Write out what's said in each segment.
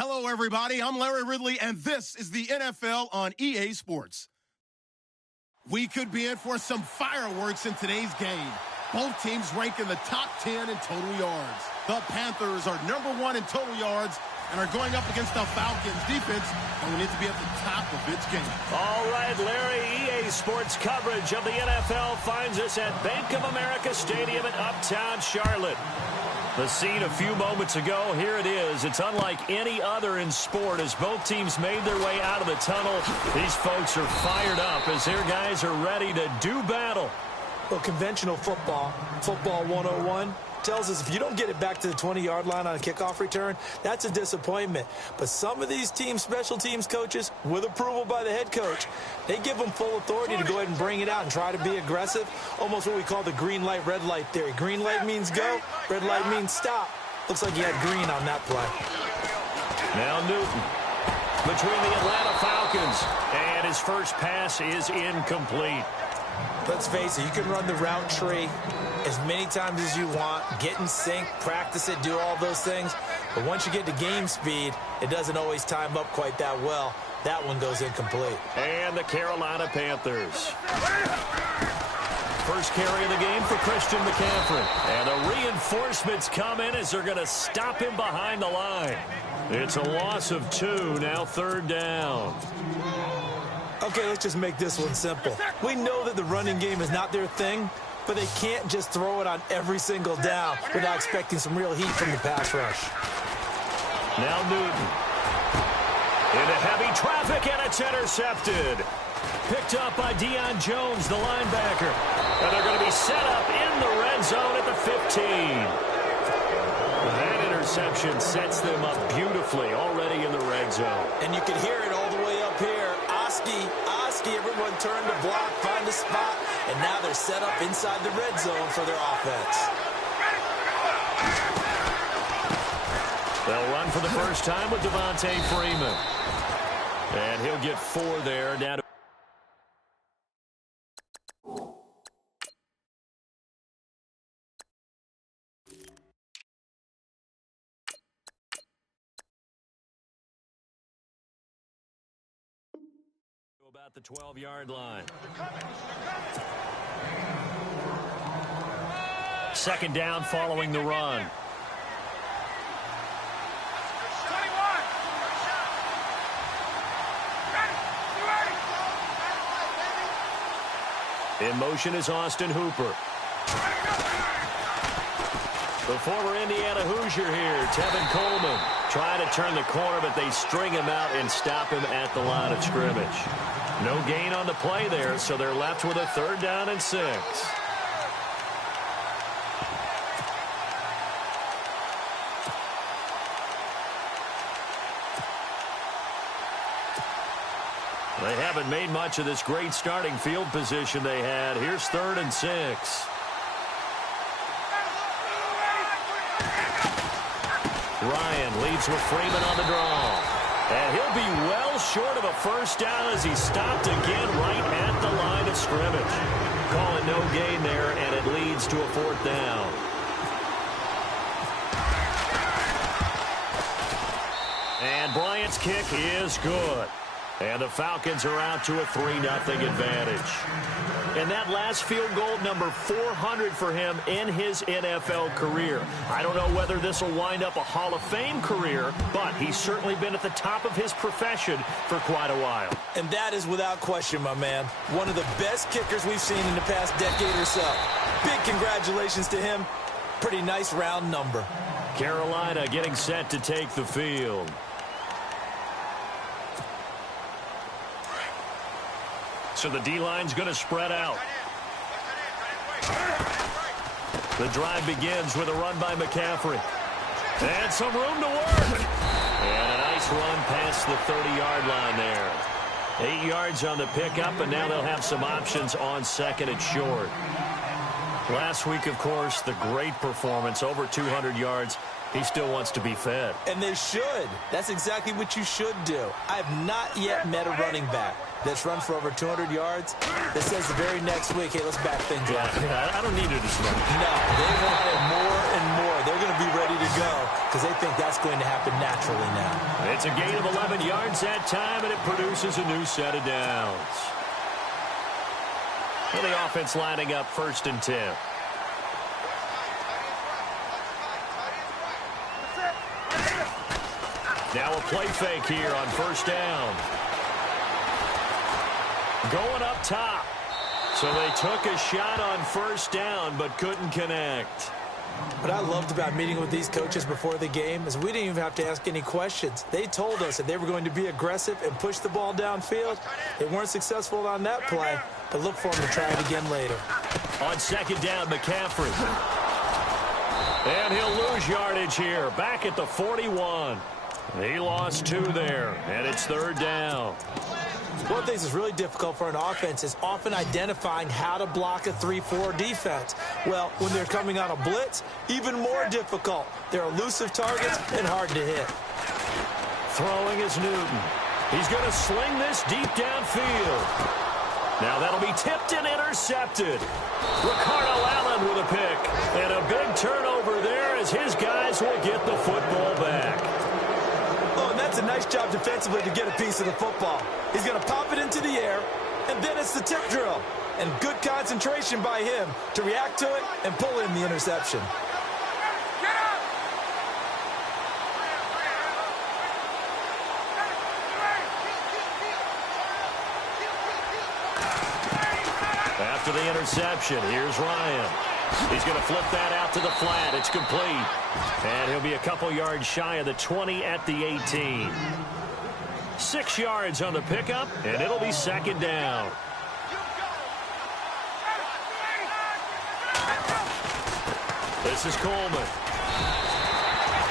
Hello, everybody. I'm Larry Ridley, and this is the NFL on EA Sports. We could be in for some fireworks in today's game. Both teams rank in the top 10 in total yards. The Panthers are #1 in total yards and are going up against the Falcons defense, and we need to be at the top of its game. All right, Larry, EA Sports coverage of the NFL finds us at Bank of America Stadium in Uptown Charlotte. The scene a few moments ago, here it is. It's unlike any other in sport as both teams made their way out of the tunnel. These folks are fired up as their guys are ready to do battle. Well, conventional football 101, tells us if you don't get it back to the 20-yard line on a kickoff return, that's a disappointment. But some of these special teams coaches, with approval by the head coach, they give them full authority to go ahead and bring it out and try to be aggressive, almost what we call the green light, red light theory. Green light means go, red light means stop. Looks like he had green on that play. Now Newton between the Atlanta Falcons, and his first pass is incomplete. Let's face it, you can run the route tree as many times as you want, get in sync, practice it, do all those things. But once you get to game speed, it doesn't always time up quite that well. That one goes incomplete. And the Carolina Panthers. First carry of the game for Christian McCaffrey. And the reinforcements come in as they're going to stop him behind the line. It's a loss of 2, now 3rd down. Okay, let's just make this one simple. We know that the running game is not their thing, but they can't just throw it on every single down without expecting some real heat from the pass rush. Now Newton. Into heavy traffic, and it's intercepted. Picked up by Deion Jones, the linebacker. And they're going to be set up in the red zone at the 15. That interception sets them up beautifully already in the red zone. And you can hear it all the way up here. Oski, everyone turned to block, find a spot, and now they're set up inside the red zone for their offense. They'll run for the first time with Devontae Freeman. And he'll get 4 there. Down to about the 12-yard line. 2nd down following the run. In motion is Austin Hooper. The former Indiana Hoosier here, Tevin Coleman, trying to turn the corner, but they string him out and stop him at the line of scrimmage. No gain on the play there, so they're left with a 3rd down and 6. They haven't made much of this great starting field position they had. Here's 3rd and 6. Ryan leads with Freeman on the draw. And he'll be well short of a 1st down as he's stopped again right at the line of scrimmage. Call it no gain there, and it leads to a 4th down. And Bryant's kick is good. And the Falcons are out to a 3-0 advantage. And that last field goal, number 400 for him in his NFL career. I don't know whether this will wind up a Hall of Fame career, but he's certainly been at the top of his profession for quite a while. And that is without question, my man. One of the best kickers we've seen in the past decade or so. Big congratulations to him. Pretty nice round number. Carolina getting set to take the field. So the D-line's going to spread out. The drive begins with a run by McCaffrey. And some room to work. And a nice run past the 30-yard line there. 8 yards on the pickup, and now they'll have some options on 2nd and short. Last week, of course, the great performance, over 200 yards. He still wants to be fed. And they should. That's exactly what you should do. I have not yet met a running back that's run for over 200 yards that says the very next week, hey, let's back things up. Yeah, I don't need it as much. No, they want it more and more. They're going to be ready to go because they think that's going to happen naturally now. It's a gain of 11 yards that time, and it produces a new set of downs. And the offense lining up 1st and 10. Now a play fake here on 1st down. Going up top. So they took a shot on 1st down, but couldn't connect. What I loved about meeting with these coaches before the game is we didn't even have to ask any questions. They told us that they were going to be aggressive and push the ball downfield. They weren't successful on that play, but look for them to try it again later. On 2nd down, McCaffrey. And he'll lose yardage here, back at the 41. He lost 2 there, and it's 3rd down. One of the things that's really difficult for an offense is often identifying how to block a 3-4 defense. Well, when they're coming on a blitz, even more difficult. They're elusive targets and hard to hit. Throwing is Newton. He's going to sling this deep downfield. Now that'll be tipped and intercepted. Ricardo Allen with a pick. And a big turnover there as his guys will get the football back. Oh, and that's a nice job defensively to get a piece of the football. He's going to pop it into the air, and then it's the tip drill. And good concentration by him to react to it and pull in the interception. After the interception, here's Ryan. He's going to flip that out to the flat. It's complete. And he'll be a couple yards shy of the 20 at the 18. 6 yards on the pickup, and it'll be 2nd down. This is Coleman.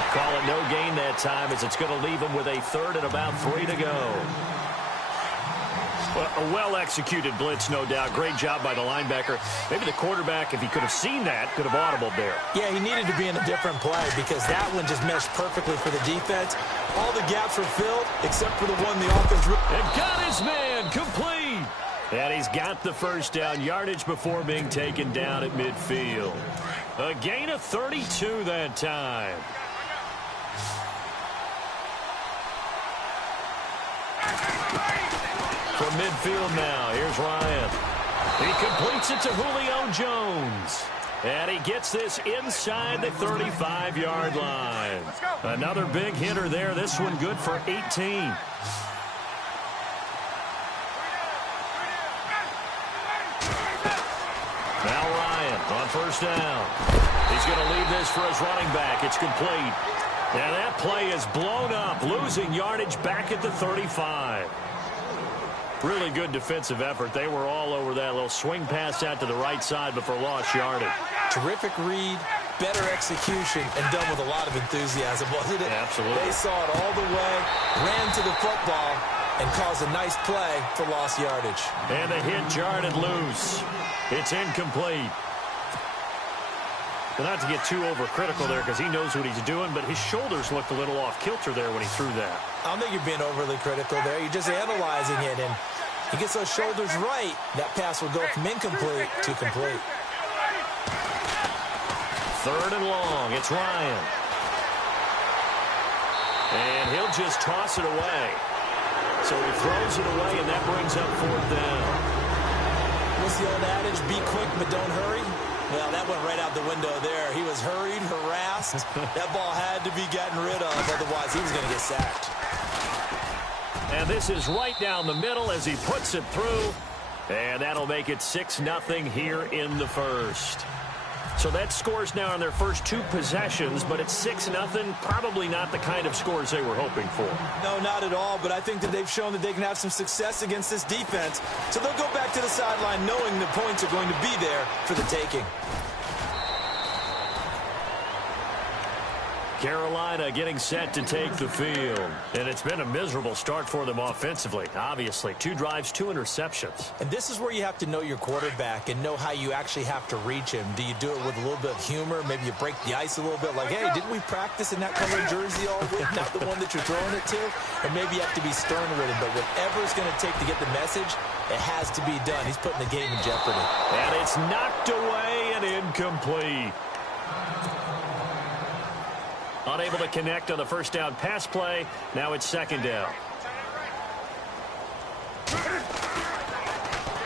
Call it no gain that time as it's going to leave him with a 3rd and about 3 to go. A well-executed blitz, no doubt. Great job by the linebacker. Maybe the quarterback, if he could have seen that, could have audibled there. Yeah, he needed to be in a different play because that one just meshed perfectly for the defense. All the gaps were filled except for the one the offense... And got his man complete. And he's got the 1st down yardage before being taken down at midfield. A gain of 32 that time. From midfield now, here's Ryan. He completes it to Julio Jones. And he gets this inside the 35-yard line. Another big hitter there. This one good for 18. Now Ryan on 1st down. He's going to leave this for his running back. It's complete. And that play is blown up, losing yardage back at the 35. Really good defensive effort. They were all over that little swing pass out to the right side before lost yardage. Terrific read, better execution, and done with a lot of enthusiasm, wasn't it? Absolutely. They saw it all the way, ran to the football, and caused a nice play for lost yardage. And the hit jarred it loose. It's incomplete. But not to get too overcritical there because he knows what he's doing, but his shoulders looked a little off kilter there when he threw that. I don't think you're being overly critical there. You're just analyzing it, and he gets those shoulders right. That pass will go from incomplete to complete. 3rd and long. It's Ryan. And he'll just toss it away. So he throws it away, and that brings up 4th down. What's the old adage? Be quick, but don't hurry. Well, that went right out the window there. He was hurried, harassed. That ball had to be gotten rid of, otherwise he was going to get sacked. And this is right down the middle as he puts it through. And that'll make it 6-0 here in the 1st. So that scores now on their first 2 possessions, but it's 6-0. Probably not the kind of scores they were hoping for. No, not at all, but I think that they've shown that they can have some success against this defense. So they'll go back to the sideline knowing the points are going to be there for the taking. Carolina getting set to take the field. And it's been a miserable start for them offensively, obviously. 2 drives, 2 interceptions. And this is where you have to know your quarterback and know how you actually have to reach him. Do you do it with a little bit of humor? Maybe you break the ice a little bit like, hey, didn't we practice in that color jersey all week? Not the one that you're throwing it to? Or maybe you have to be stern with him. But whatever it's going to take to get the message, it has to be done. He's putting the game in jeopardy. And it's knocked away and incomplete. Unable to connect on the first down pass play. Now it's second down.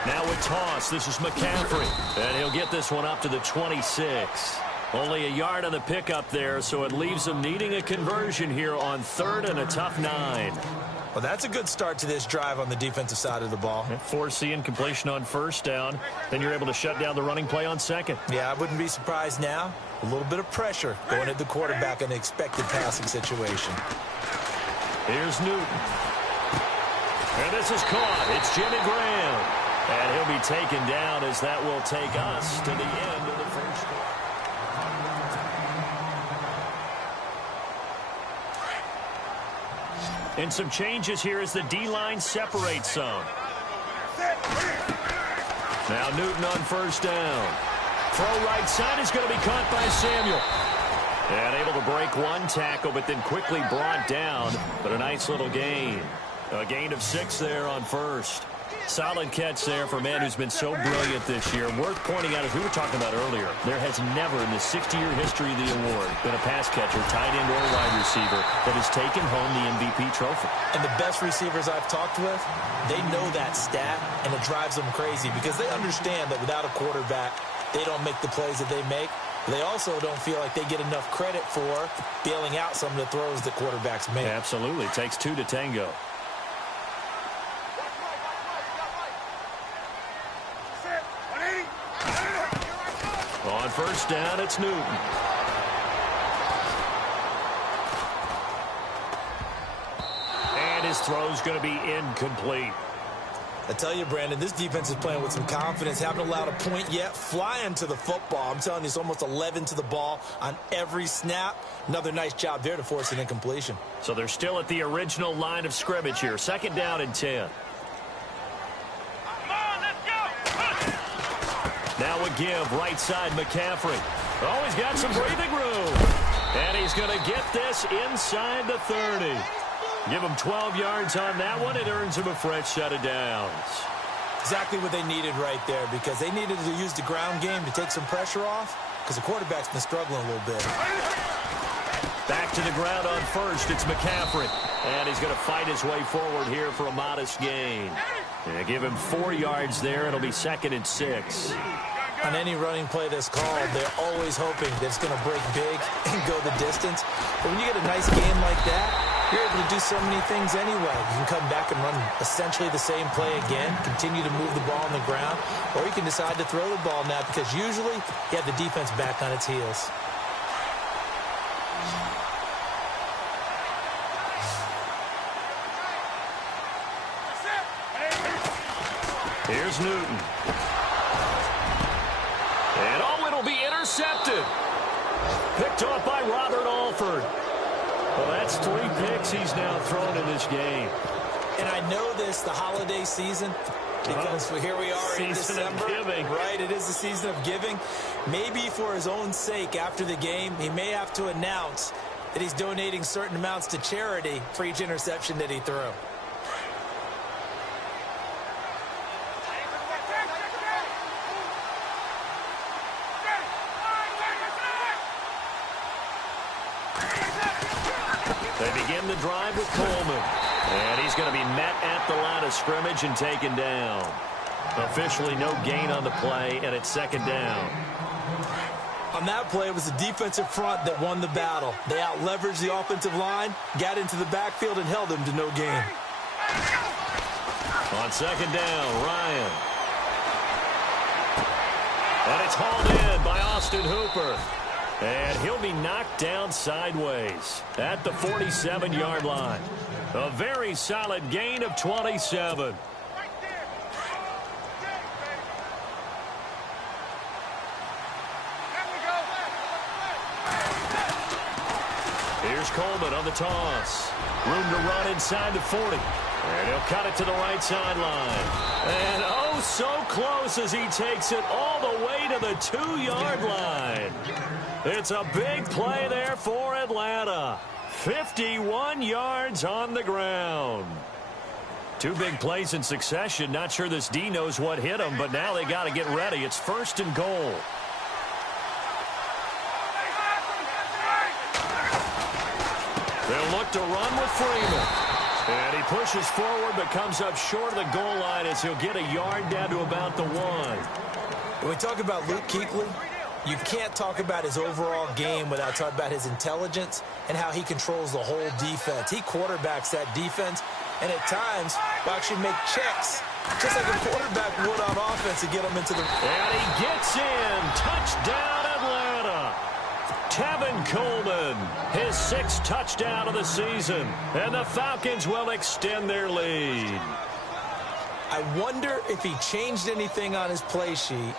Now with toss, this is McCaffrey. And he'll get this one up to the 26. Only a yard on the pickup there, so it leaves them needing a conversion here on third and a tough 9. Well, that's a good start to this drive on the defensive side of the ball. Forcing completion on first down. Then you're able to shut down the running play on second. Yeah, I wouldn't be surprised now. A little bit of pressure going at the quarterback in an expected passing situation. Here's Newton. And this is caught. It's Jimmy Graham. And he'll be taken down as that will take us to the end of the first quarter. And some changes here as the D-line separates some. Now Newton on first down. Throw right side is going to be caught by Samuel. And able to break one tackle, but then quickly brought down. But a nice little gain. A gain of 6 there on first. Solid catch there for a man who's been so brilliant this year. Worth pointing out, as we were talking about earlier, there has never in the 60-year history of the award been a pass catcher, tight end, or wide receiver that has taken home the MVP trophy. And the best receivers I've talked with, they know that stat, and it drives them crazy because they understand that without a quarterback, they don't make the plays that they make. They also don't feel like they get enough credit for bailing out some of the throws that quarterbacks make. Absolutely. It takes 2 to tango. On first down, it's Newton. And his throw's going to be incomplete. I tell you, Brandon, this defense is playing with some confidence. Haven't allowed a point yet. Flying to the football. I'm telling you, it's almost 11 to the ball on every snap. Another nice job there to force an incompletion. So they're still at the original line of scrimmage here. Second down and 10. Now a give, right side, McCaffrey. Oh, he's got some breathing room. And he's going to get this inside the 30. Give him 12 yards on that one. It earns him a fresh set of downs. Exactly what they needed right there because they needed to use the ground game to take some pressure off because the quarterback's been struggling a little bit. Back to the ground on first. It's McCaffrey. And he's going to fight his way forward here for a modest gain. And give him 4 yards there. It'll be second and 6. On any running play that's called, they're always hoping that it's going to break big and go the distance. But when you get a nice game like that, you're able to do so many things anyway. You can come back and run essentially the same play again, continue to move the ball on the ground, or you can decide to throw the ball now because usually you have the defense back on its heels. Here's Newton. And oh, it'll be intercepted. Picked off by Robert Alford. Well, that's 3 picks he's now thrown in this game. And I know this, the holiday season, because here we are in December. Giving. Right, it is the season of giving. Maybe for his own sake after the game, he may have to announce that he's donating certain amounts to charity for each interception that he threw. They begin the drive with Coleman. And he's going to be met at the line of scrimmage and taken down. Officially no gain on the play, and it's second down. On that play, it was the defensive front that won the battle. They out-leveraged the offensive line, got into the backfield, and held them to no gain. On second down, Ryan. And it's hauled in by Austin Hooper. And he'll be knocked down sideways at the 47-yard line. A very solid gain of 27. Here's Coleman on the toss. Room to run inside the 40. And he'll cut it to the right sideline. And oh, so close as he takes it all the way to the 2-yard line. It's a big play there for Atlanta. 51 yards on the ground. 2 big plays in succession. Not sure this D knows what hit him, but now they got to get ready. It's first and goal. to run with Freeman. And he pushes forward but comes up short of the goal line as he'll get a yard down to about the 1. When we talk about Luke Kuechly, you can't talk about his overall game without talking about his intelligence and how he controls the whole defense. He quarterbacks that defense, and at times will actually make checks, just like a quarterback would on offense to get them into the... And he gets in. Touchdown, Atlanta. Tevin Coleman, his 6th touchdown of the season. And the Falcons will extend their lead. I wonder if he changed anything on his play sheet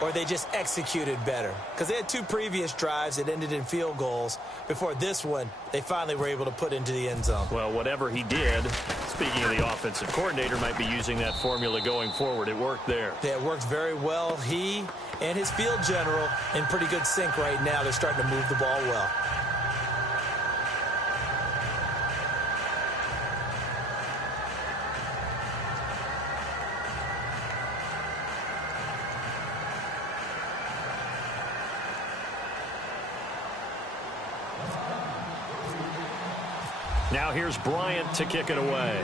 or they just executed better. Because they had 2 previous drives that ended in field goals. Before this one, they finally were able to put into the end zone. Well, whatever he did, speaking of the offensive coordinator, might be using that formula going forward. It worked there. Yeah, it worked very well. He and his field general in pretty good sync right now. They're starting to move the ball well. Now here's Bryant to kick it away.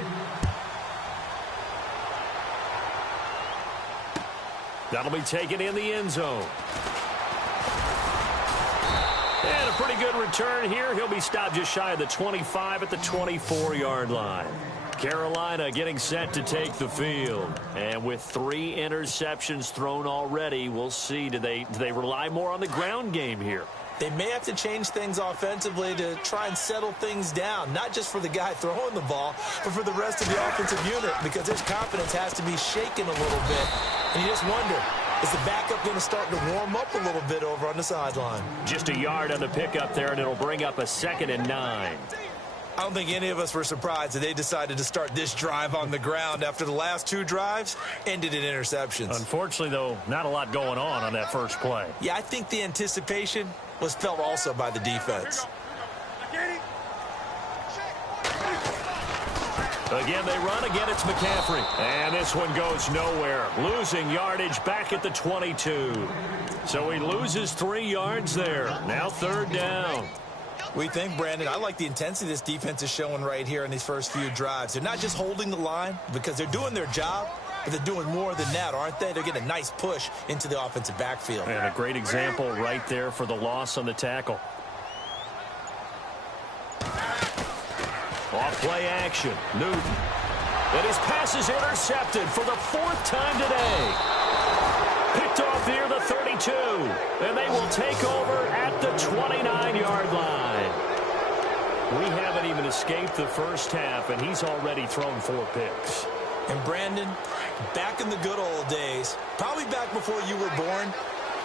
That'll be taken in the end zone. And a pretty good return here. He'll be stopped just shy of the 25 at the 24-yard line. Carolina getting set to take the field. And with 3 interceptions thrown already, we'll see. Do they rely more on the ground game here? They may have to change things offensively to try and settle things down, not just for the guy throwing the ball, but for the rest of the offensive unit, because his confidence has to be shaken a little bit. And you just wonder, is the backup going to start to warm up a little bit over on the sideline? Just a yard on the pickup there, and it'll bring up a 2nd and 9. I don't think any of us were surprised that they decided to start this drive on the ground after the last 2 drives ended in interceptions. Unfortunately, though, not a lot going on that first play. Yeah, I think the anticipation was felt also by the defense. Again, they run. Again, it's McCaffrey. And this one goes nowhere. Losing yardage back at the 22. So he loses 3 yards there. Now 3rd down. We think, Brandon, I like the intensity this defense is showing right here in these first few drives. They're not just holding the line because they're doing their job, but they're doing more than that, aren't they? They're getting a nice push into the offensive backfield. And a great example right there for the loss on the tackle. Off play action. Newton. And his pass is intercepted for the 4th time today. Picked off near the 32. And they will take over at the 29-yard line. We haven't even escaped the first half, and he's already thrown 4 picks. And Brandon, back in the good old days, probably back before you were born,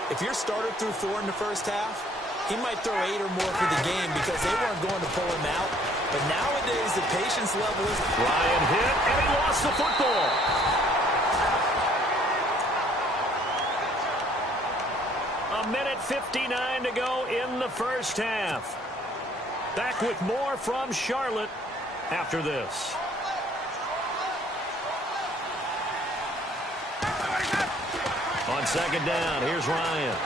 if your starter threw 4 in the first half, he might throw 8 or more for the game because they weren't going to pull him out. But nowadays, the patience level is... Ryan hit, and he lost the football. A minute 59 to go in the first half. Back with more from Charlotte after this. On 2nd down, here's Ryan.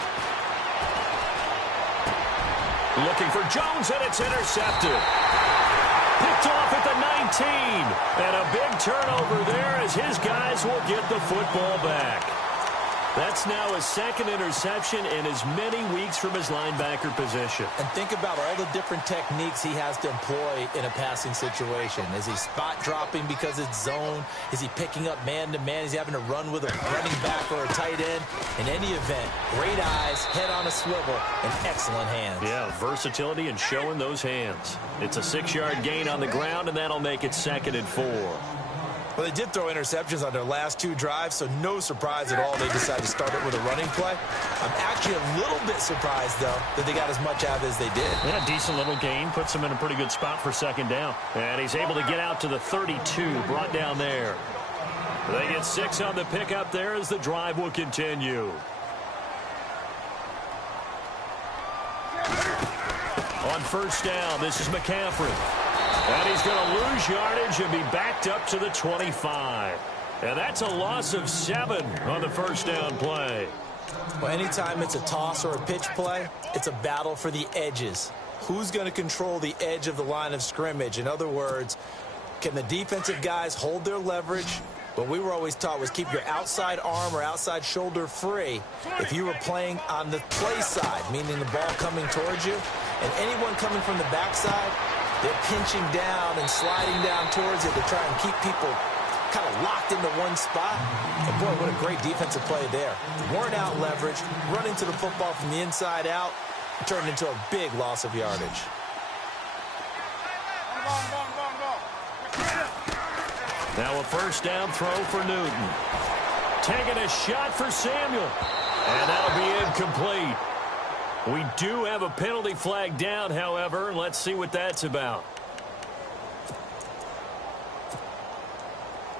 Looking for Jones, and it's intercepted. Picked off at the 19. And a big turnover there as his guys will get the football back. That's now his 2nd interception in as many weeks from his linebacker position. And think about all the different techniques he has to employ in a passing situation. Is he spot dropping because it's zone? Is he picking up man-to-man? Is he having to run with a running back or a tight end? In any event, great eyes, head on a swivel, and excellent hands. Yeah, versatility and showing those hands. It's a 6-yard gain on the ground, and that'll make it 2nd and 4. Well, they did throw interceptions on their last 2 drives, so no surprise at all they decided to start it with a running play. I'm actually a little bit surprised, though, that they got as much out of it as they did. Yeah, decent little gain. Puts him in a pretty good spot for 2nd down. And he's able to get out to the 32, brought down there. They get 6 on the pickup there as the drive will continue. On 1st down, this is McCaffrey. And he's going to lose yardage and be backed up to the 25. And that's a loss of 7 on the 1st down play. Well, anytime it's a toss or a pitch play, it's a battle for the edges. who's going to control the edge of the line of scrimmage. In other words, can the defensive guys hold their leverage? What we were always taught was keep your outside arm or outside shoulder free if you were playing on the play side, meaning the ball coming towards you. And anyone coming from the backside, they're pinching down and sliding down towards it to try and keep people kind of locked into one spot. And boy, what a great defensive play there. Worn out leverage, running to the football from the inside out, turned into a big loss of yardage. Now a first down throw for Newton. Taking a shot for Samuel. And that'll be incomplete. We do have a penalty flag down, however. Let's see what that's about.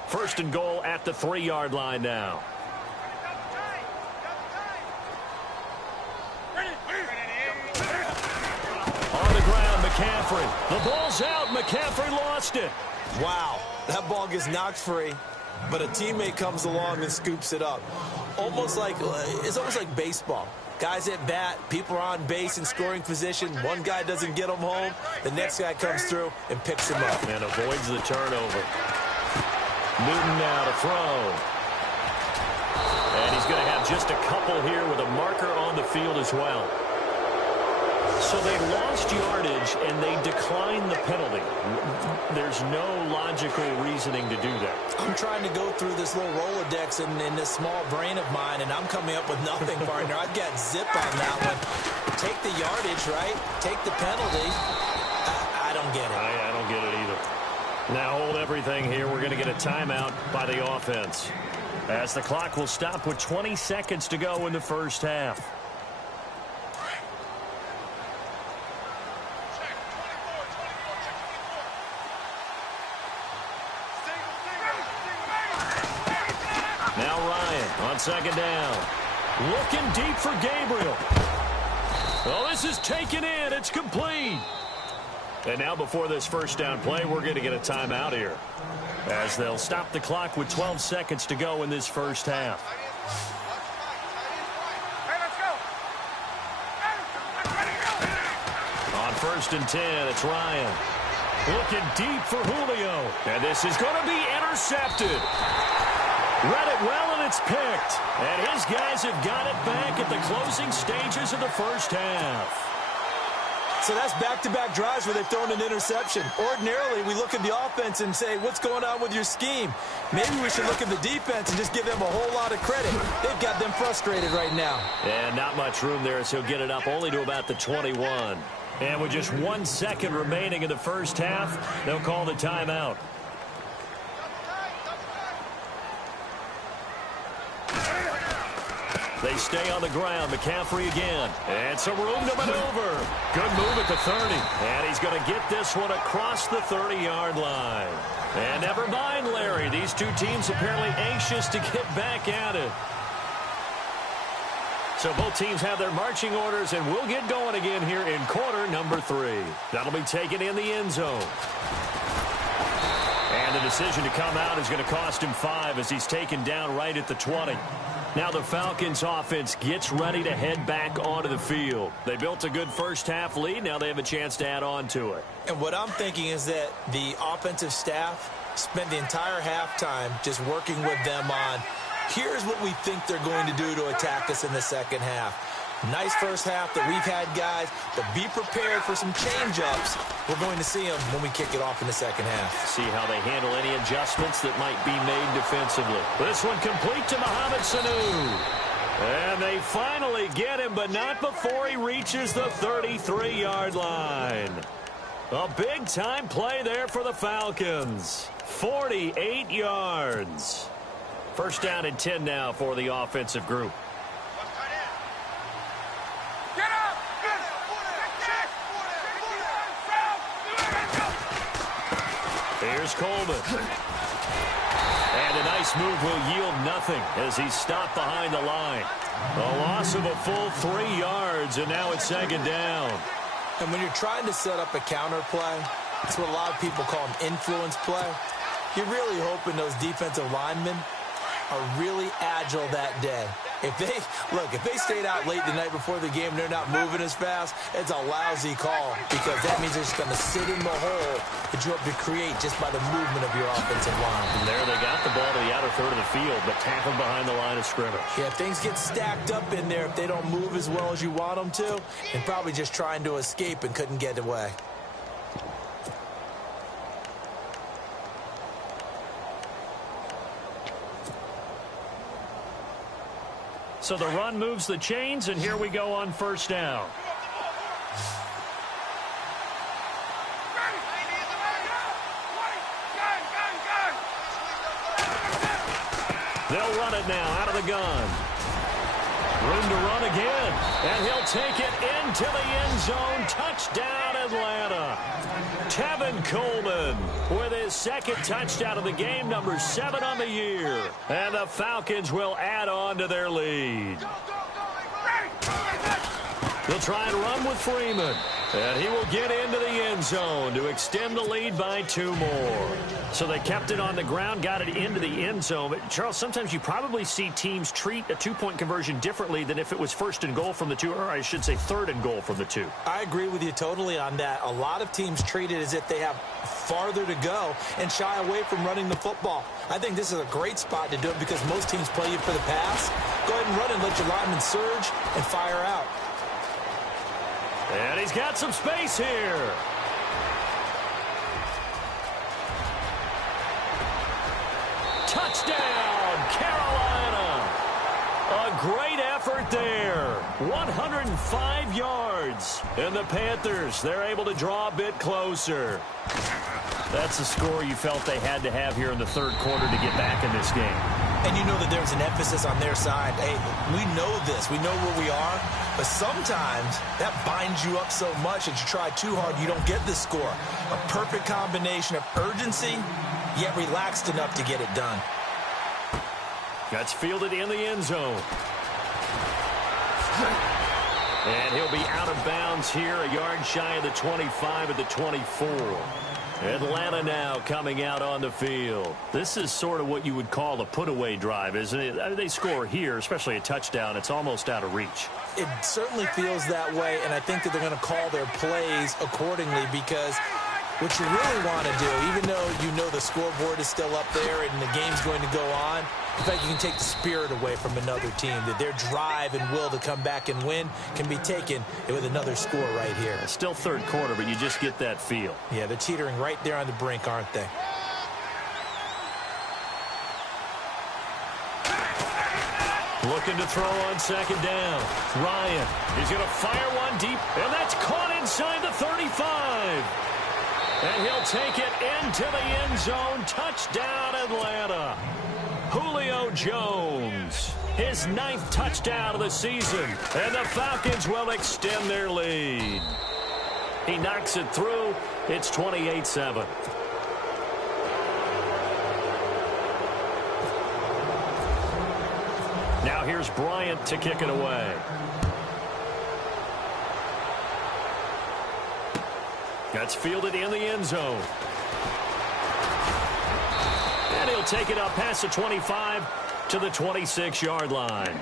First and goal at the 3-yard line now. On the ground, McCaffrey. The ball's out. McCaffrey lost it. Wow, that ball gets knocked free, but a teammate comes along and scoops it up. It's almost like baseball. Guys at bat, people are on base in scoring position. One guy doesn't get them home. The next guy comes through and picks him up. And avoids the turnover. Newton now to throw. And he's going to have just a couple here with a marker on the field as well. So they lost yardage and they declined the penalty. There's no logical reasoning to do that. I'm trying to go through this little Rolodex in this small brain of mine, and I'm coming up with nothing, partner. I've got zip on that one. Take the yardage, right? Take the penalty. I don't get it. I don't get it either. Now hold everything here. We're going to get a timeout by the offense, as the clock will stop with 20 seconds to go in the first half. Now Ryan on second down. Looking deep for Gabriel. Well, this is taken in. It's complete. And now before this first down play, we're going to get a timeout here, as they'll stop the clock with 12 seconds to go in this first half. On first and 10, it's Ryan. Looking deep for Julio. And this is going to be intercepted. Read it well, and it's picked. And his guys have got it back at the closing stages of the first half. So that's back-to-back drives where they've thrown an interception. Ordinarily, we look at the offense and say, what's going on with your scheme? Maybe we should look at the defense and just give them a whole lot of credit. They've got them frustrated right now. And not much room there, so he'll get it up only to about the 21. And with just 1 second remaining in the first half, they'll call the timeout. They stay on the ground. McCaffrey again. And some room to maneuver. Good move at the 30. And he's going to get this one across the 30-yard line. And never mind, Larry. These two teams apparently anxious to get back at it. So both teams have their marching orders, and we'll get going again here in quarter number 3. That'll be taken in the end zone. And the decision to come out is going to cost him 5 as he's taken down right at the 20. Now the Falcons offense gets ready to head back onto the field. They built a good first half lead. Now they have a chance to add on to it. And what I'm thinking is that the offensive staff spent the entire halftime just working with them on, here's what we think they're going to do to attack us in the second half. Nice first half that we've had, guys, but be prepared for some change-ups. We're going to see them when we kick it off in the second half. See how they handle any adjustments that might be made defensively. This one complete to Mohamed Sanu. And they finally get him, but not before he reaches the 33-yard line. A big-time play there for the Falcons. 48 yards. First down and 10 now for the offensive group. Here's Coleman. And a nice move will yield nothing as he's stopped behind the line. A loss of a full 3 yards, and now it's second down. And when you're trying to set up a counter play, that's what a lot of people call an influence play. You're really hoping those defensive linemen are really agile that day. If they stayed out late the night before the game and they're not moving as fast, it's a lousy call because that means they're just going to sit in the hole that you have to create just by the movement of your offensive line. And there they got the ball to the outer third of the field, but tackled behind the line of scrimmage. Yeah, things get stacked up in there if they don't move as well as you want them to, and probably just trying to escape and couldn't get away. So the run moves the chains, and here we go on first down. They'll run it now out of the gun. Room to run again, and he'll take it into the end zone. Touchdown, Atlanta. Tevin Coleman with his second touchdown of the game, number 7 on the year. And the Falcons will add on to their lead. They'll try and run with Freeman. And he will get into the end zone to extend the lead by 2 more. So they kept it on the ground, got it into the end zone. But Charles, sometimes you probably see teams treat a 2-point conversion differently than if it was first and goal from the 2, or I should say third and goal from the 2. I agree with you totally on that. A lot of teams treat it as if they have farther to go and shy away from running the football. I think this is a great spot to do it because most teams play you for the pass. Go ahead and run and let your linemen surge and fire out. And he's got some space here. Touchdown, Carolina. A great effort there. 105 yards. And the Panthers, they're able to draw a bit closer. That's the score you felt they had to have here in the third quarter to get back in this game. And you know that there's an emphasis on their side. Hey, we know this. We know where we are. But sometimes that binds you up so much that you try too hard, you don't get the score. A perfect combination of urgency, yet relaxed enough to get it done. That's fielded in the end zone. And he'll be out of bounds here, a yard shy of the 25 at the 24. Atlanta now coming out on the field. This is sort of what you would call a put-away drive, isn't it? I mean, they score here, especially a touchdown. It's almost out of reach. It certainly feels that way, and I think that they're going to call their plays accordingly because what you really want to do, even though you know the scoreboard is still up there and the game's going to go on, in fact, you can take the spirit away from another team, that their drive and will to come back and win can be taken with another score right here. It's still third quarter, but you just get that feel. Yeah, they're teetering right there on the brink, aren't they? Looking to throw on second down. Ryan, he's going to fire one deep, and that's caught inside the 35. And he'll take it into the end zone. Touchdown, Atlanta. Julio Jones, his 9th touchdown of the season, and the Falcons will extend their lead. He knocks it through. It's 28-7. Now here's Bryant to kick it away. That's fielded in the end zone. And he'll take it up past the 25 to the 26-yard line.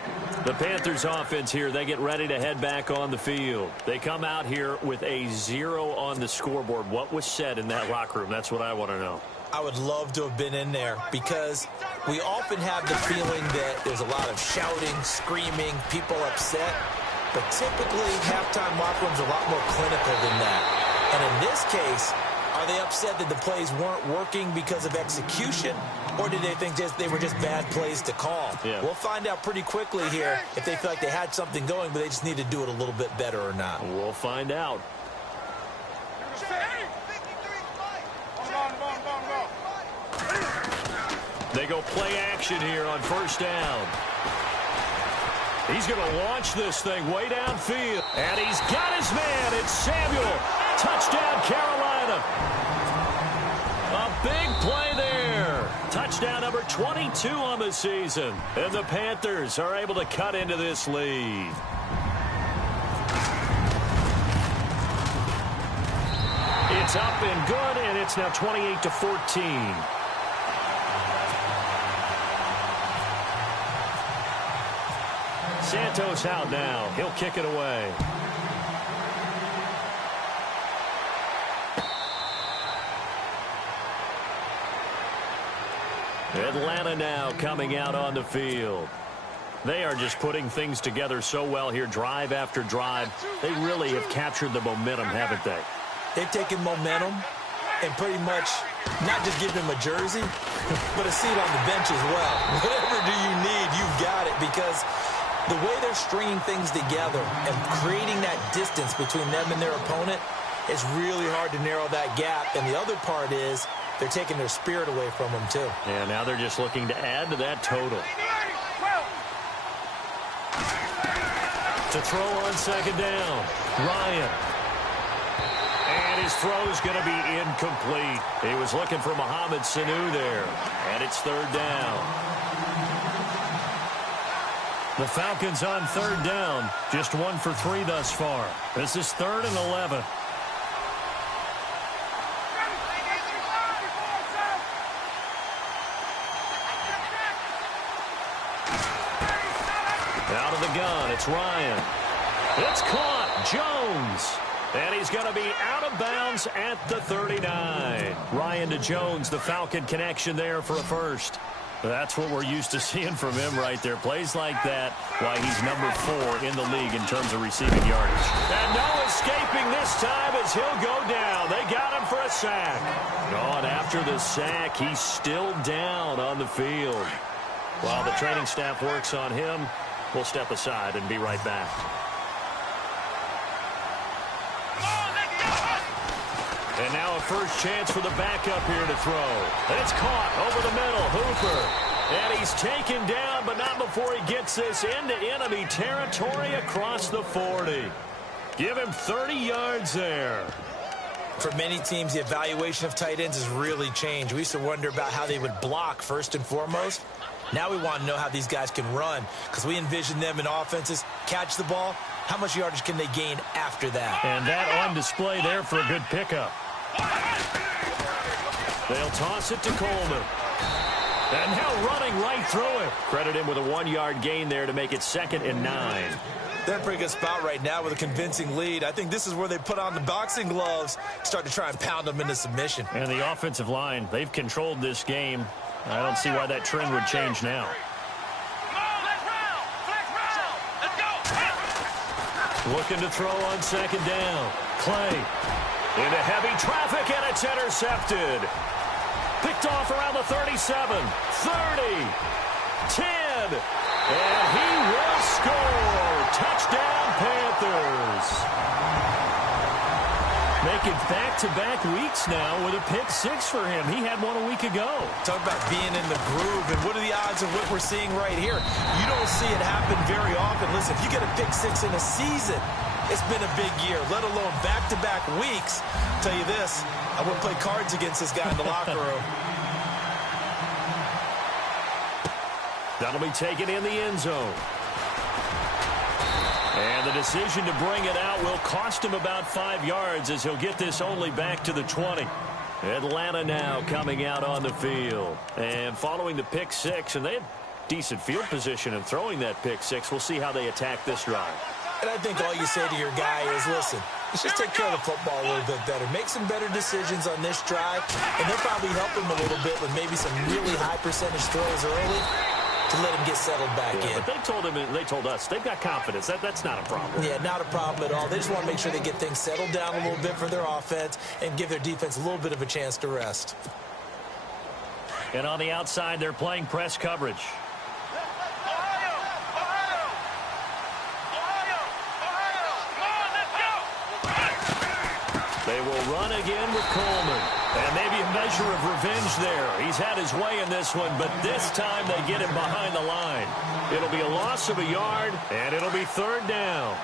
The Panthers offense here, they get ready to head back on the field. They come out here with a 0 on the scoreboard. What was said in that locker room? That's what I want to know. I would love to have been in there because we often have the feeling that there's a lot of shouting, screaming, people upset. But typically, halftime locker rooms are a lot more clinical than that. And in this case, are they upset that the plays weren't working because of execution, or did they think they were just bad plays to call? Yeah. We'll find out pretty quickly here if they feel like they had something going, but they just need to do it a little bit better or not. We'll find out. They go play action here on first down. He's going to launch this thing way downfield. And he's got his man. It's Samuel. Touchdown, Carolina. A big play there. Touchdown number 22 on the season. And the Panthers are able to cut into this lead. It's up and good, and it's now 28-14. Santos out now. He'll kick it away. Atlanta now coming out on the field. They are just putting things together so well here, drive after drive. They really have captured the momentum, haven't they? They've taken momentum and pretty much not just give him a jersey, but a seat on the bench as well. Whatever do you need, you've got it, because the way they're stringing things together and creating that distance between them and their opponent is really hard to narrow that gap. And the other part is they're taking their spirit away from them, too. Yeah, now they're just looking to add to that total. To throw on second down, Ryan. And his throw's going to be incomplete. He was looking for Mohamed Sanu there. And it's third down. The Falcons on third down. Just 1 for 3 thus far. This is 3rd and 11. Out of the gun, it's Ryan. It's caught, Jones. And he's going to be out of bounds at the 39. Ryan to Jones, the Falcon connection there for a first. That's what we're used to seeing from him right there. Plays like that, why he's number 4 in the league in terms of receiving yardage. And no escaping this time as he'll go down. They got him for a sack. Gone after the sack. He's still down on the field. While the training staff works on him, we'll step aside and be right back. And now a first chance for the backup here to throw. And it's caught over the middle. Hooper. And he's taken down, but not before he gets this into enemy territory across the 40. Give him 30 yards there. For many teams, the evaluation of tight ends has really changed. We used to wonder about how they would block first and foremost. Now we want to know how these guys can run, because we envision them in offenses, catch the ball. How much yardage can they gain after that? And that on display there for a good pickup. They'll toss it to Coleman. And now running right through it. Credit him with a 1-yard gain there to make it 2nd and 9. They're in a pretty good spot right now with a convincing lead. I think this is where they put on the boxing gloves, start to try and pound them into submission. And the offensive line, they've controlled this game. I don't see why that trend would change now. Looking to throw on second down. Clay into heavy traffic, and it's intercepted. Picked off around the 37, 30, 10, and he will score. Touchdown, Panthers. Making back-to-back weeks now with a pick-6 for him. He had one a week ago. Talk about being in the groove, and what are the odds of what we're seeing right here? You don't see it happen very often. Listen, if you get a pick-6 in a season, it's been a big year, let alone back-to-back weeks. I'll tell you this, I wouldn't play cards against this guy in the locker room. That'll be taken in the end zone. And the decision to bring it out will cost him about 5 yards as he'll get this only back to the 20. Atlanta now coming out on the field. And following the pick-6, and they have decent field position in throwing that pick-6. We'll see how they attack this drive. And I think all you say to your guy is, listen, let's just take care of the football a little bit better. Make some better decisions on this drive, and they'll probably help him a little bit with maybe some really high percentage throws early to let him get settled back in. But they told us they've got confidence. That's not a problem. Yeah, not a problem at all. They just want to make sure they get things settled down a little bit for their offense and give their defense a little bit of a chance to rest. And on the outside, they're playing press coverage. They will run again with Coleman. And maybe a measure of revenge there. He's had his way in this one, but this time they get him behind the line. It'll be a loss of a yard, and it'll be 3rd down.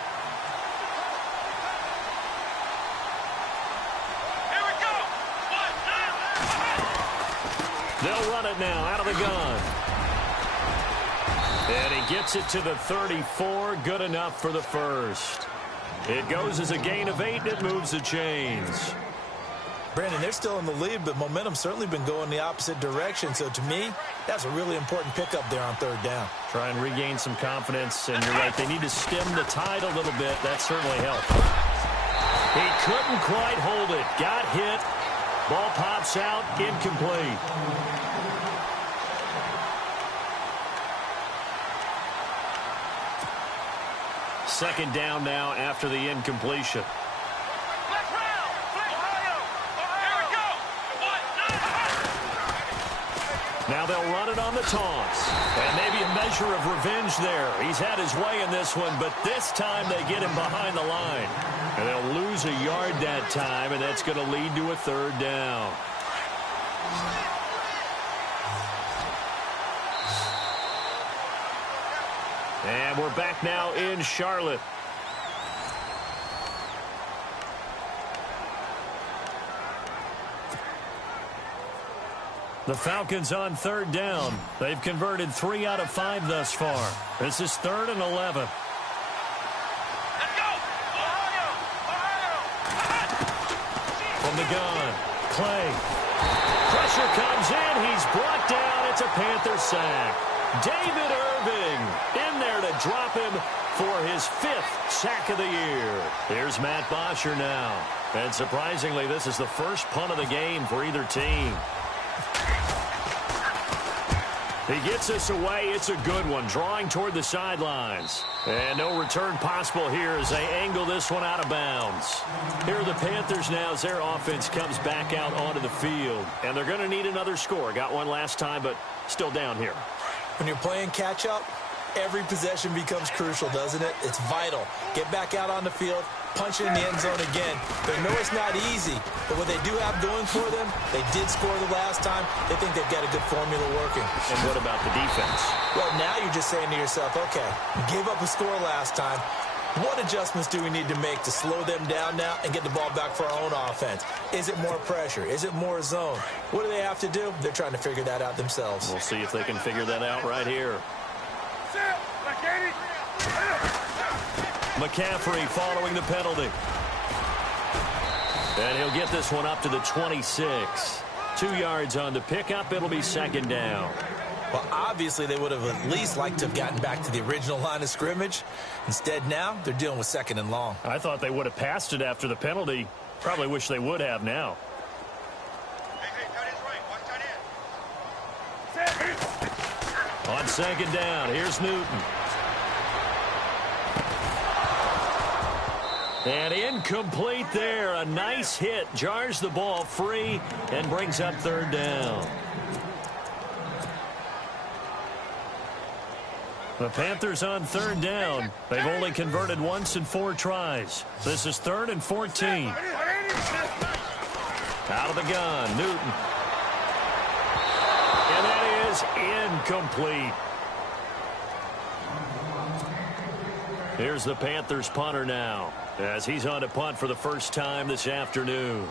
Here we go. They'll run it now out of the gun. And he gets it to the 34. Good enough for the first. It goes as a gain of 8, and it moves the chains. Brandon, they're still in the lead, but momentum's certainly been going the opposite direction. So to me, that's a really important pickup there on third down. Try and regain some confidence, and you're right, they need to stem the tide a little bit. That certainly helped. He couldn't quite hold it. Got hit. Ball pops out, incomplete. Second down now after the incompletion. Now they'll run it on the taunts. And maybe a measure of revenge there. He's had his way in this one, but this time they get him behind the line. And they'll lose a yard that time, and that's going to lead to a third down. And we're back now in Charlotte. The Falcons on third down. They've converted 3 out of 5 thus far. This is 3rd and 11. Let's go! Ohio! From the gun, Clay. Pressure comes in. He's brought down. It's a Panther sack. David Irving in there to drop him for his 5th sack of the year. Here's Matt Bosher now. And surprisingly, this is the first punt of the game for either team. He gets us away. It's a good one, drawing toward the sidelines. And no return possible here as they angle this one out of bounds. Here are the Panthers now as their offense comes back out onto the field. And they're going to need another score. Got one last time, but still down here. When you're playing catch-up, every possession becomes crucial, doesn't it? It's vital. Get back out on the field, punch it in the end zone again. They know it's not easy, but what they do have going for them, they did score the last time. They think they've got a good formula working. And what about the defense? Well, now you're just saying to yourself, okay, we gave up a score last time. What adjustments do we need to make to slow them down now and get the ball back for our own offense? Is it more pressure? Is it more zone? What do they have to do? They're trying to figure that out themselves. We'll see if they can figure that out right here. McCaffrey following the penalty. And he'll get this one up to the 26. 2 yards on the pickup. It'll be second down. Well, obviously, they would have at least liked to have gotten back to the original line of scrimmage. Instead, now, they're dealing with second and long. I thought they would have passed it after the penalty. Probably wish they would have now. On second down, here's Newton. And incomplete there. A nice hit. Jars the ball free and brings up third down. The Panthers on third down. They've only converted once in 4 tries. This is 3rd and 14. Out of the gun, Newton. And that is incomplete. Here's the Panthers punter now, as he's on to punt for the first time this afternoon.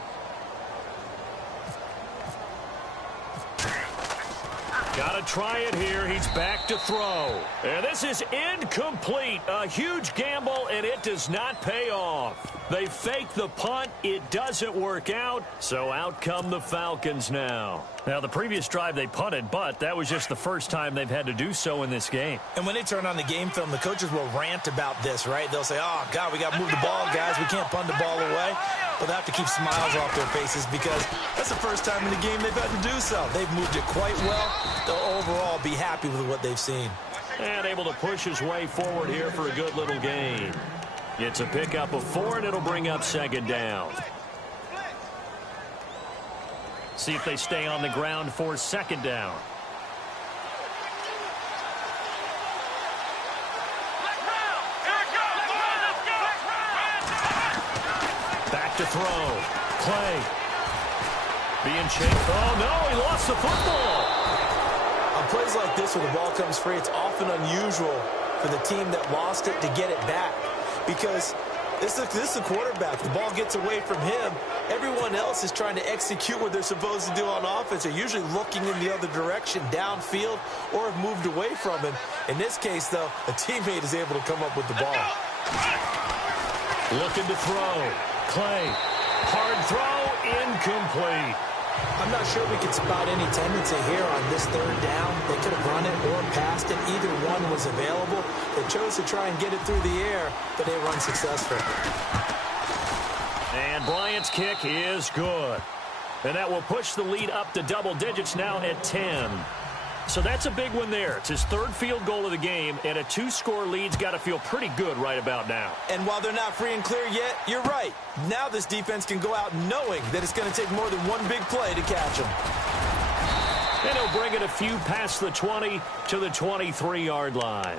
Got to try it here. He's back to throw. And this is incomplete. A huge gamble, and it does not pay off. They fake the punt. It doesn't work out. So out come the Falcons now. Now, the previous drive they punted, but that was just the first time they've had to do so in this game. And when they turn on the game film, the coaches will rant about this, right? They'll say, oh, God, we got to move the ball, guys. We can't punt the ball away. But they have to keep smiles off their faces because that's the first time in the game they've had to do so. They've moved it quite well. They'll overall be happy with what they've seen. And able to push his way forward here for a good little gain. It's a pickup of 4, and it'll bring up second down. See if they stay on the ground for second down. Back to throw. Clay. Being chased. Oh, no, he lost the football. On plays like this where the ball comes free, it's often unusual for the team that lost it to get it back because this is the quarterback. The ball gets away from him. Everyone else is trying to execute what they're supposed to do on offense. They're usually looking in the other direction, downfield, or have moved away from him. In this case, though, a teammate is able to come up with the ball. Looking to throw. Clay. Hard throw incomplete. I'm not sure we could spot any tendency here on this third down. They could have run it or passed it. Either one was available. They chose to try and get it through the air, but they were unsuccessful. And Bryant's kick is good. And that will push the lead up to double digits now at 10. So that's a big one there. It's his third field goal of the game, and a 2-score lead's got to feel pretty good right about now. And while they're not free and clear yet, you're right. Now this defense can go out knowing that it's going to take more than one big play to catch them. And he'll bring it a few past the 20 to the 23-yard line.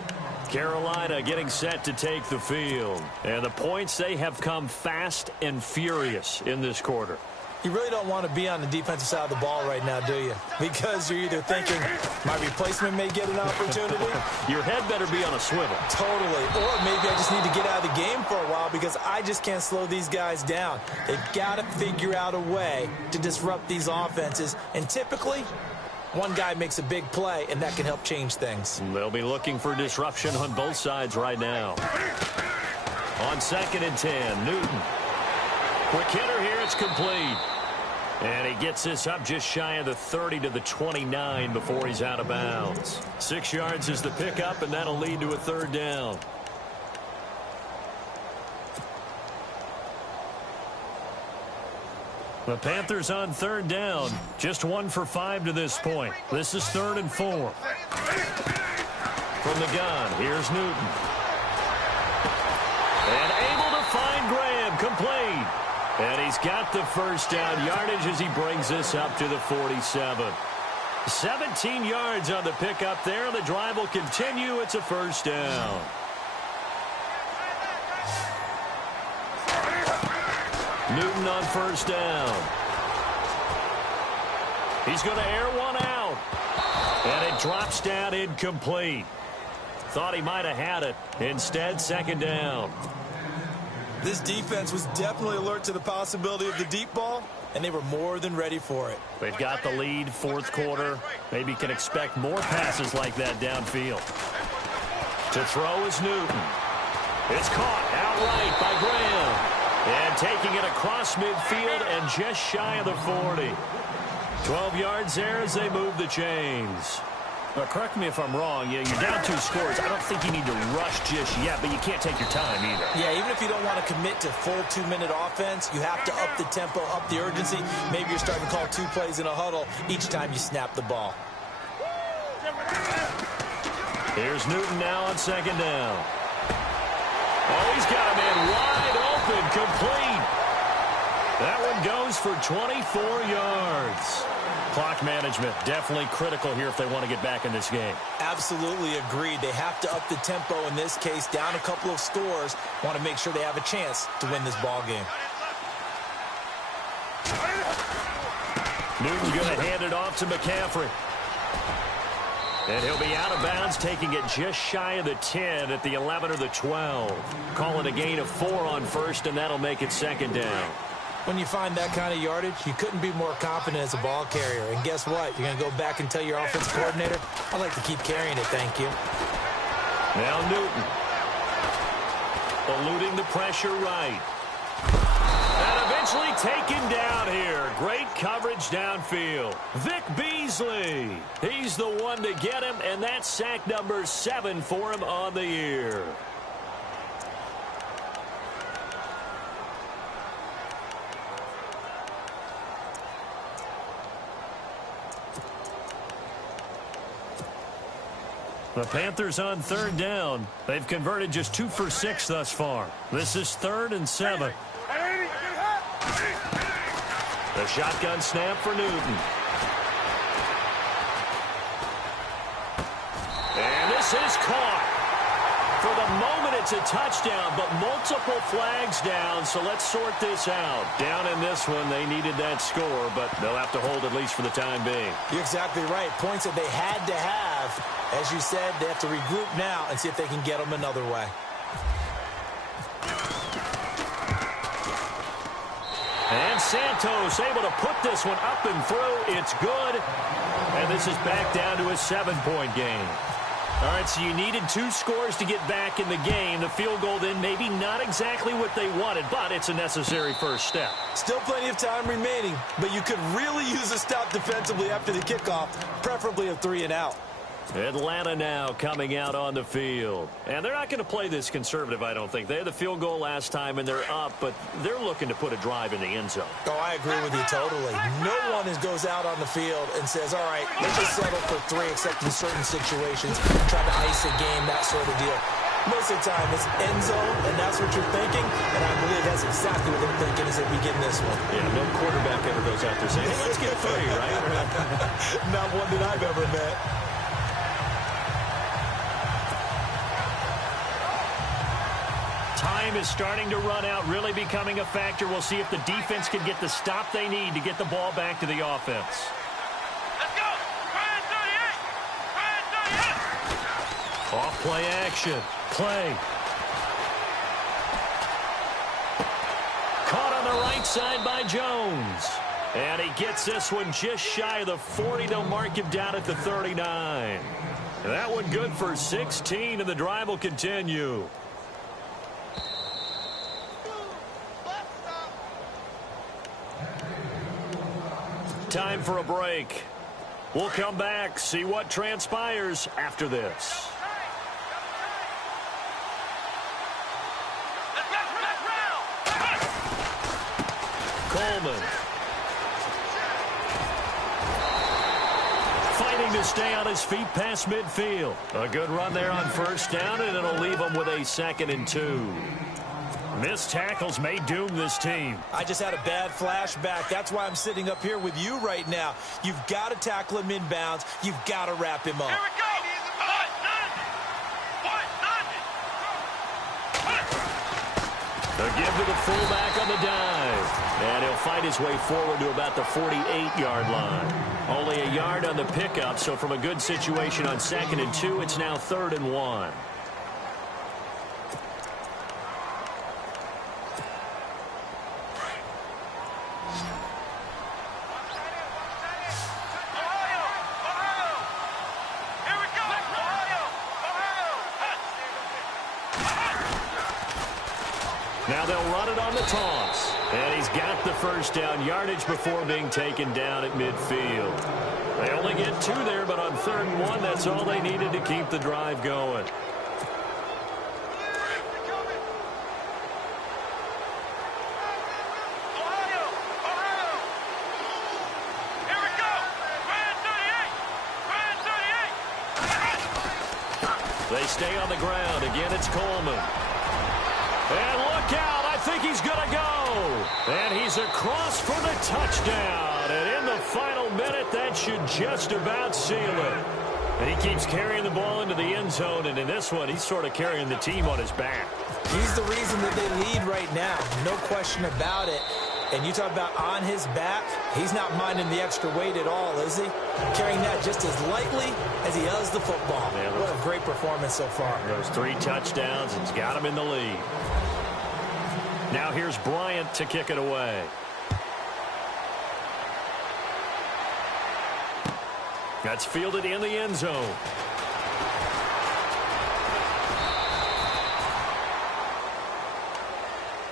Carolina getting set to take the field. And the points, they have come fast and furious in this quarter. You really don't want to be on the defensive side of the ball right now, do you? Because you're either thinking, my replacement may get an opportunity. Your head better be on a swivel. Totally. Or maybe I just need to get out of the game for a while because I just can't slow these guys down. They've got to figure out a way to disrupt these offenses. And typically, one guy makes a big play, and that can help change things. They'll be looking for disruption on both sides right now. On 2nd and 10, Newton. Quick hitter here, it's complete. And he gets this up just shy of the 30 to the 29 before he's out of bounds. 6 yards is the pickup, and that'll lead to a third down. The Panthers on third down. Just 1 for 5 to this point. This is 3rd and 4. From the gun, here's Newton. And able to find Graham, complete. And he's got the first down yardage as he brings this up to the 47. 17 yards on the pickup there. The drive will continue. It's a first down. Newton on first down. He's going to air one out. And it drops down incomplete. Thought he might have had it. Instead, 2nd down. This defense was definitely alert to the possibility of the deep ball, and they were more than ready for it. They've got the lead, 4th quarter. Maybe can expect more passes like that downfield. To throw is Newton. It's caught outright by Graham. And taking it across midfield and just shy of the 40. 12 yards there as they move the chains. Now, correct me if I'm wrong. You're down 2 scores. I don't think you need to rush just yet, but you can't take your time either. Yeah, even if you don't want to commit to full 2-minute offense, you have to up the tempo, up the urgency. Maybe you're starting to call 2 plays in a huddle each time you snap the ball. Here's Newton now on 2nd down. Oh, he's got a man wide open, complete. That one goes for 24 yards. Clock management definitely critical here if they want to get back in this game. Absolutely agreed. They have to up the tempo in this case, down a couple of scores. Want to make sure they have a chance to win this ball game. Newton going to hand it off to McCaffrey. And he'll be out of bounds, taking it just shy of the 10 at the 11 or the 12. Call it a gain of 4 on first, and that'll make it 2nd down. When you find that kind of yardage, you couldn't be more confident as a ball carrier. And guess what? You're going to go back and tell your offensive coordinator, I'd like to keep carrying it, thank you. Now Newton. Eluding the pressure right. And eventually taken down here. Great coverage downfield. Vic Beasley. He's the one to get him, and that's sack number 7 for him on the year. The Panthers on third down. They've converted just 2 for 6 thus far. This is 3rd and 7. The shotgun snap for Newton. And this is caught. For the moment, it's a touchdown, but multiple flags down, so let's sort this out. Down in this one, they needed that score, but they'll have to hold at least for the time being. You're exactly right. Points that they had to have. As you said, they have to regroup now and see if they can get them another way. And Santos able to put this one up and through. It's good. And this is back down to a 7-point game. All right, so you needed 2 scores to get back in the game. The field goal then maybe not exactly what they wanted, but it's a necessary first step. Still plenty of time remaining, but you could really use a stop defensively after the kickoff, preferably a 3-and-out. Atlanta now coming out on the field. And they're not going to play this conservative, I don't think. They had the field goal last time, and they're up, but they're looking to put a drive in the end zone. Oh, I agree with you totally. No one goes out on the field and says, all right, let's just settle for 3, except in certain situations, trying to ice a game, that sort of deal. Most of the time, it's end zone, and that's what you're thinking, and I believe that's exactly what they're thinking as they begin this one. Yeah, no quarterback ever goes out there saying, hey, let's get 3, right? Not one that I've ever met. Time is starting to run out, really becoming a factor. We'll see if the defense can get the stop they need to get the ball back to the offense. Let's go! Try 38! Off play action. Play. Caught on the right side by Jones. And he gets this one just shy of the 40. They'll mark him down at the 39. That one good for 16, and the drive will continue. Time for a break. We'll come back, see what transpires after this. Coleman. Fighting to stay on his feet past midfield. A good run there on first down, and it'll leave him with a 2nd and 2. Missed tackles may doom this team. I just had a bad flashback. That's why I'm sitting up here with you right now. You've got to tackle him inbounds. You've got to wrap him up. Here we go! A give to the fullback on the dive. And he'll fight his way forward to about the 48-yard line. Only a yard on the pickup, so from a good situation on 2nd and 2, it's now 3rd and 1. Now they'll run it on the toss. And he's got the first down yardage before being taken down at midfield. They only get 2 there, but on 3rd and 1, that's all they needed to keep the drive going. They stay on the ground. Again, it's Coleman. And look out. I think he's going to go. And he's across for the touchdown. And in the final minute, that should just about seal it. And he keeps carrying the ball into the end zone. And in this one, he's sort of carrying the team on his back. He's the reason that they lead right now. No question about it. And you talk about on his back, he's not minding the extra weight at all, is he? Carrying that just as lightly as he does the football. Yeah, what a great performance so far. Those 3 touchdowns, and he's got him in the lead. Now here's Bryant to kick it away. That's fielded in the end zone.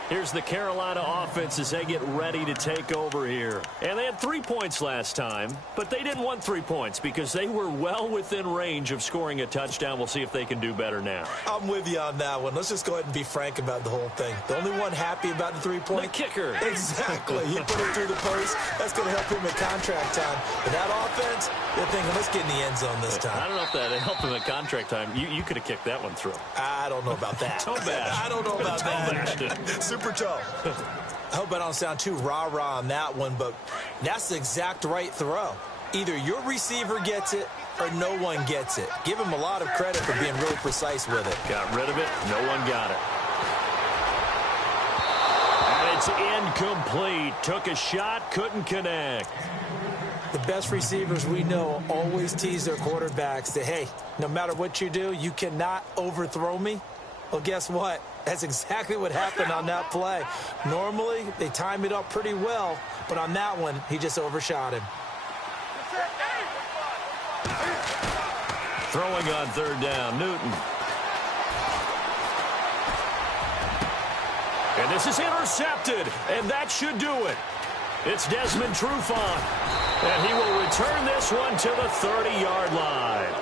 Here's the Carolina offense as they get ready to take over here. And they had 3 points last time, but they didn't want 3 points because they were well within range of scoring a touchdown. We'll see if they can do better now. I'm with you on that one. Let's just go ahead and be frank about the whole thing. The only one happy about the 3-point? The kicker. Exactly. He put it through the post. That's going to help him at contract time. But that offense, they're thinking, let's get in the end zone this time. I don't know if that helped him at contract time. You could have kicked that one through. I don't know about that. Toe bash. I don't know about that. Super toe. I hope I don't sound too rah-rah on that one, but that's the exact right throw. Either your receiver gets it or no one gets it. Give him a lot of credit for being really precise with it. Got rid of it. No one got it. And it's incomplete. Took a shot, couldn't connect. The best receivers we know always tease their quarterbacks that, hey, no matter what you do, you cannot overthrow me. Well, guess what? That's exactly what happened on that play. Normally, they time it up pretty well, but on that one, he just overshot him. Throwing on third down, Newton. And this is intercepted, and that should do it. It's Desmond Trufant, and he will return this one to the 30-yard line.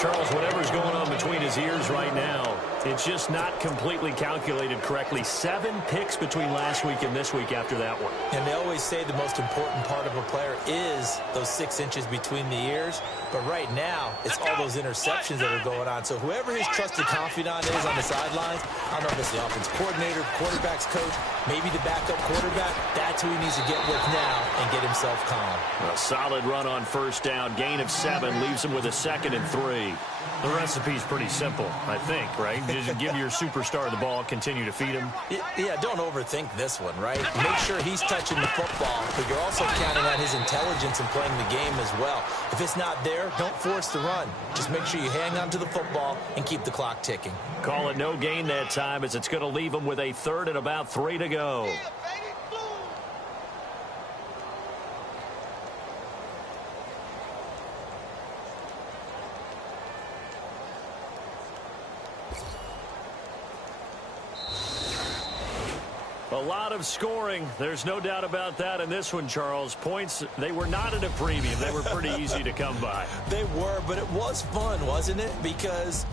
Charles, whatever's going on between his ears right now, it's just not completely calculated correctly. 7 picks between last week and this week after that one. And they always say the most important part of a player is those 6 inches between the ears. But right now, it's all those interceptions that are going on. So whoever his trusted confidant is on the sidelines, I don't know if it's the offense coordinator, quarterback's coach, maybe the backup quarterback, that's who he needs to get with now and get himself calm. A solid run on first down. Gain of 7 leaves him with a 2nd and 3. The recipe's pretty simple, I think, right? Just give your superstar the ball, continue to feed him. Yeah, don't overthink this one, right? Make sure he's touching the football, but you're also counting on his intelligence in playing the game as well. If it's not there, don't force the run. Just make sure you hang on to the football and keep the clock ticking. Call it no gain that time, as it's going to leave him with a 3rd and about 3 to go. A lot of scoring. There's no doubt about that in this one, Charles. Points, they were not at a premium. They were pretty easy to come by. They were, but it was fun, wasn't it? Because